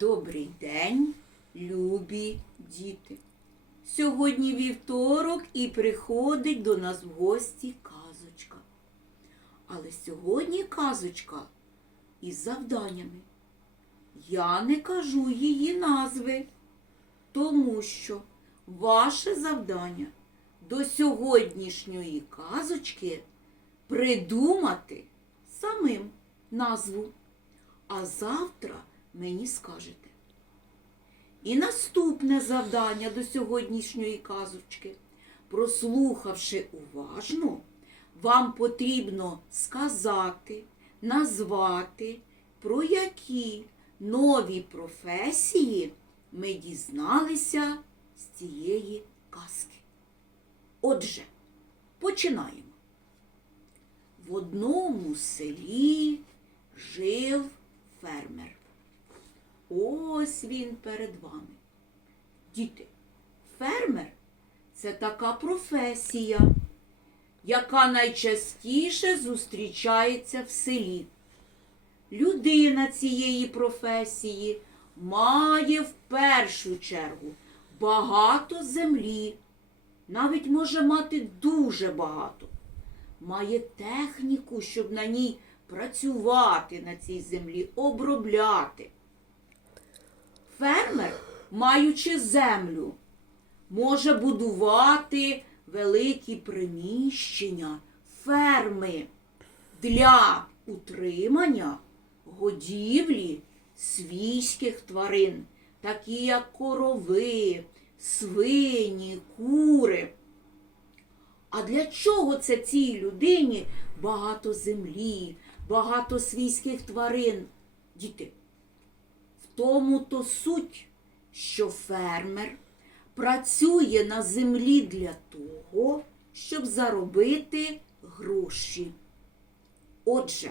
Добрий день, любі діти. Сьогодні вівторок і приходить до нас в гості казочка. Але сьогодні казочка із завданнями. Я не кажу її назви, тому що ваше завдання до сьогоднішньої казочки придумати самим назву. А завтра мені скажете. І наступне завдання до сьогоднішньої казочки. Прослухавши уважно, вам потрібно сказати, назвати, про які нові професії ми дізналися з цієї казки. Отже, починаємо. В одному селі жив фермер. Ось він перед вами. Діти, фермер це така професія, яка найчастіше зустрічається в селі. Людина цієї професії має в першу чергу багато землі, навіть може мати дуже багато. Має техніку, щоб на ній працювати на цій землі, обробляти. Фермер, маючи землю, може будувати великі приміщення, ферми для утримання годівлі свійських тварин, такі як корови, свині, кури. А для чого це цій людині багато землі, багато свійських тварин? Діти, тому то суть, що фермер працює на землі для того, щоб заробити гроші. Отже,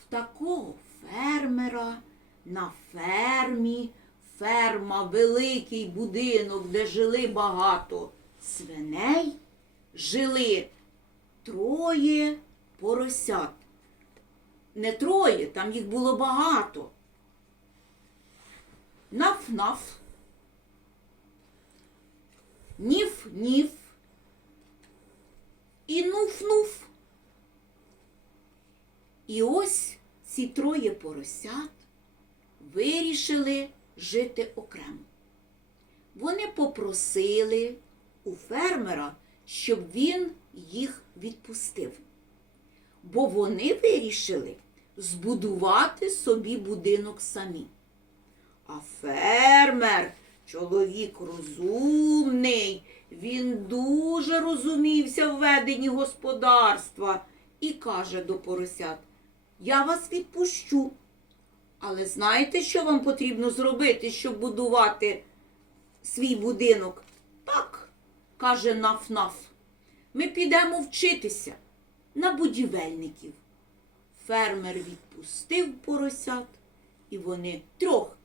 в такого фермера на фермі, ферма, великий будинок, де жили багато свиней, жили троє поросят. Не троє, там їх було багато. Наф-наф, ніф-ніф і нуф-нуф. І ось ці троє поросят вирішили жити окремо. Вони попросили у фермера, щоб він їх відпустив. Бо вони вирішили збудувати собі будинок самі. А фермер, чоловік розумний, він дуже розумівся в веденні господарства і каже до поросят, я вас відпущу. Але знаєте, що вам потрібно зробити, щоб будувати свій будинок? Так, каже Наф-Наф, ми підемо вчитися на будівельників. Фермер відпустив поросят, і вони трьох,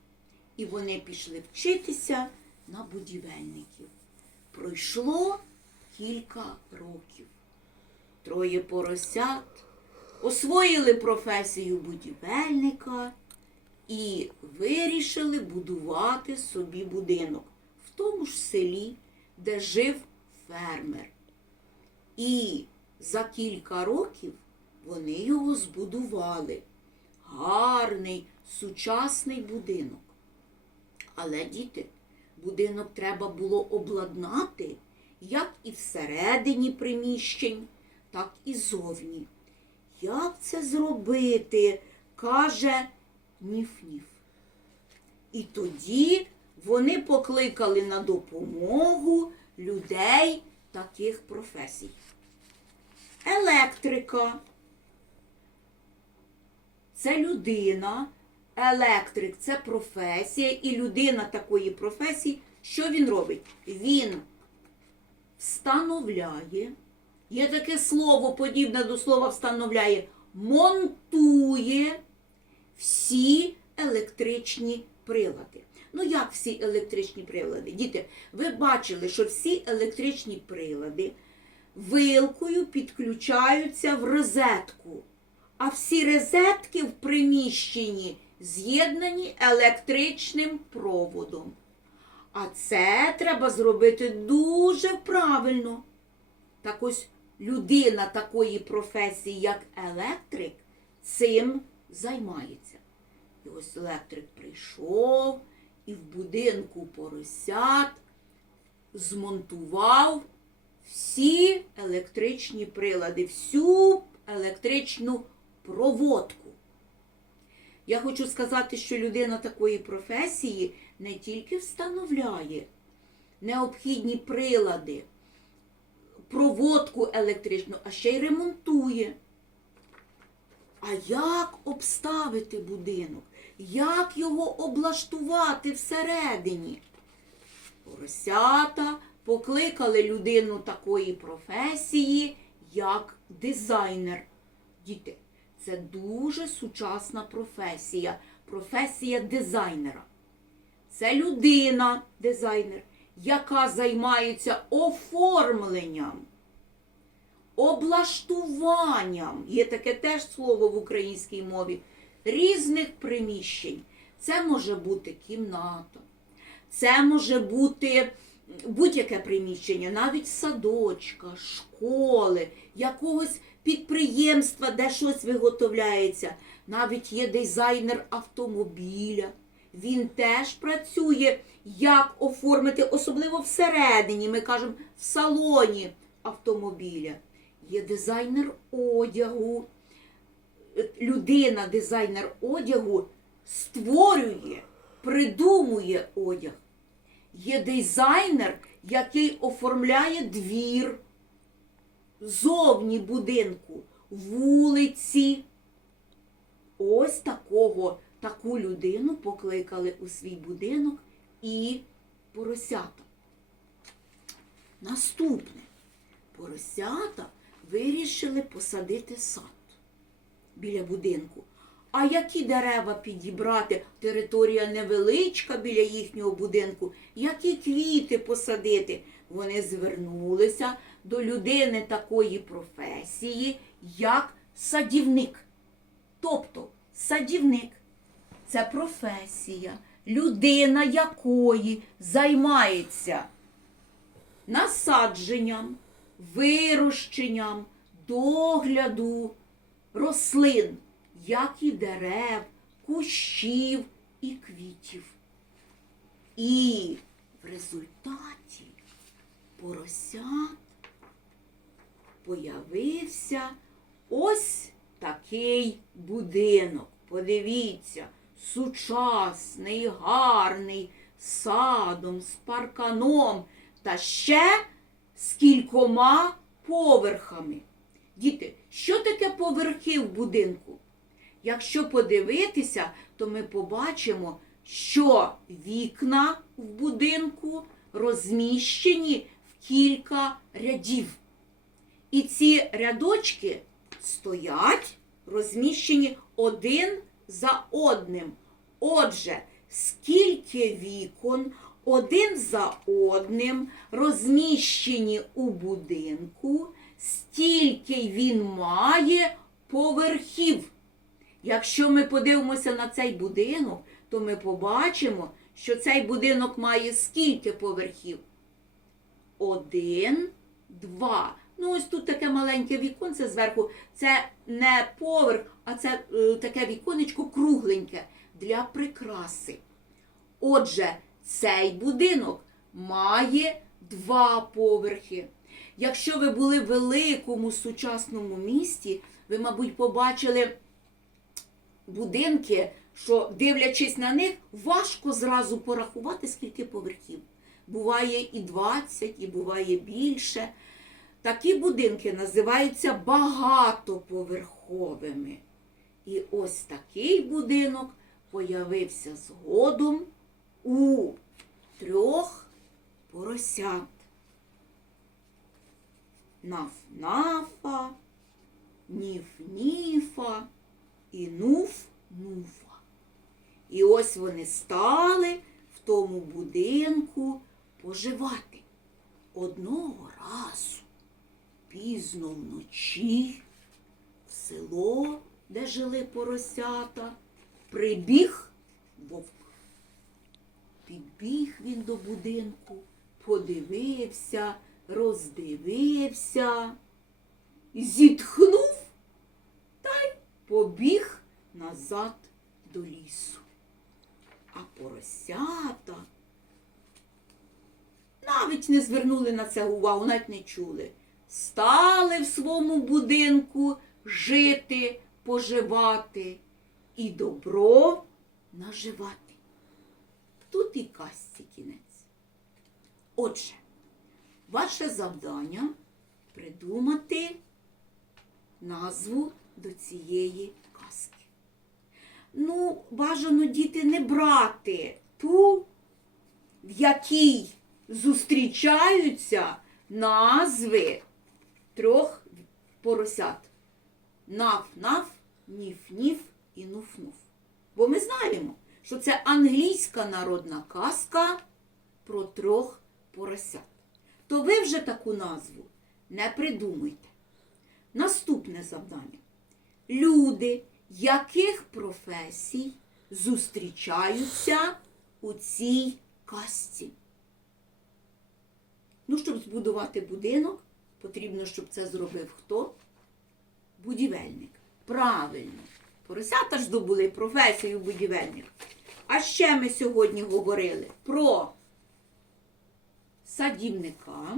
і вони пішли вчитися на будівельників. Пройшло кілька років. Троє поросят освоїли професію будівельника і вирішили будувати собі будинок в тому ж селі, де жив фермер. І за кілька років вони його збудували. Гарний, сучасний будинок. Але, діти, будинок треба було обладнати як і всередині приміщень, так і зовні. Як це зробити? каже Ніф-Ніф. І тоді вони покликали на допомогу людей таких професій. Електрика. Це людина, електрик це професія, і людина такої професії, що він робить? Він встановляє, є таке слово, подібне до слова встановляє, монтує всі електричні прилади. Ну, як всі електричні прилади? Діти, ви бачили, що всі електричні прилади вилкою підключаються в розетку. А всі розетки в приміщенні з'єднані електричним проводом. А це треба зробити дуже правильно. Так ось людина такої професії, як електрик, цим займається. І ось електрик прийшов і в будинку поросят змонтував всі електричні прилади, всю електричну проводку. Я хочу сказати, що людина такої професії не тільки встановляє необхідні прилади, проводку електричну, а ще й ремонтує. А як обставити будинок? Як його облаштувати всередині? Поросята покликали людину такої професії, як дизайнер. Діти, це дуже сучасна професія, професія дизайнера. Це людина, дизайнер, яка займається оформленням, облаштуванням, є таке теж слово в українській мові, різних приміщень. Це може бути кімната, це може бути будь-яке приміщення, навіть садочка, школи, якогось підприємства, де щось виготовляється. Навіть є дизайнер автомобіля. Він теж працює, як оформити, особливо всередині, ми кажемо, в салоні автомобіля. Є дизайнер одягу. Людина, дизайнер одягу, створює, придумує одяг. Є дизайнер, який оформляє двір зовні будинку, вулиці. Ось такого, таку людину покликали у свій будинок і поросята. Наступне. Поросята вирішили посадити сад біля будинку. А які дерева підібрати? Територія невеличка біля їхнього будинку. Які квіти посадити? Вони звернулися до людини такої професії, як садівник. Тобто садівник це професія, людина якої займається насадженням, вирощенням, догляду рослин, як і дерев, кущів і квітів. І в результаті поросят появився ось такий будинок. Подивіться, сучасний, гарний, з садом, з парканом та ще з кількома поверхами. Діти, що таке поверхи в будинку? Якщо подивитися, то ми побачимо, що вікна в будинку розміщені кілька рядів. І ці рядочки стоять розміщені один за одним. Отже, скільки вікон один за одним розміщені у будинку, стільки він має поверхів. Якщо ми подивимося на цей будинок, то ми побачимо, що цей будинок має скільки поверхів? Один, два. Ну, ось тут таке маленьке віконце зверху. Це не поверх, а це е, таке віконечко кругленьке для прикраси. Отже, цей будинок має два поверхи. Якщо ви були в великому сучасному місті, ви, мабуть, побачили будинки, що, дивлячись на них, важко зразу порахувати, скільки поверхів. Буває і 20, і буває більше. Такі будинки називаються багатоповерховими. І ось такий будинок появився згодом у трьох поросят. Наф-нафа, ніф-ніфа і нуф-нуфа. І ось вони стали в тому будинку поживати. Одного разу, пізно вночі, в село, де жили поросята, прибіг вовк. Підбіг він до будинку, подивився, роздивився, зітхнув та й побіг назад до лісу. А поросята навіть не звернули на це увагу, навіть не чули. Стали в своєму будинку жити, поживати і добро наживати. Тут і казці кінець. Отже, ваше завдання придумати назву до цієї казки. Ну, бажано діти не брати ту, в якій зустрічаються назви трьох поросят. Наф-наф, ніф-ніф і нуф-нуф. Бо ми знаємо, що це англійська народна казка про трьох поросят. То ви вже таку назву не придумуйте. Наступне завдання. Люди яких професій зустрічаються у цій казці? Ну, щоб збудувати будинок, потрібно, щоб це зробив хто? Будівельник. Правильно. Поросята ж здобули професію будівельник. А ще ми сьогодні говорили про садівника,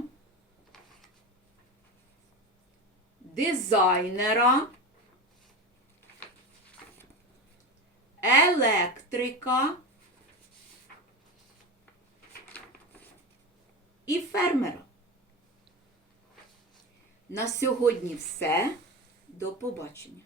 дизайнера, електрика і фермера. На сьогодні все. До побачення.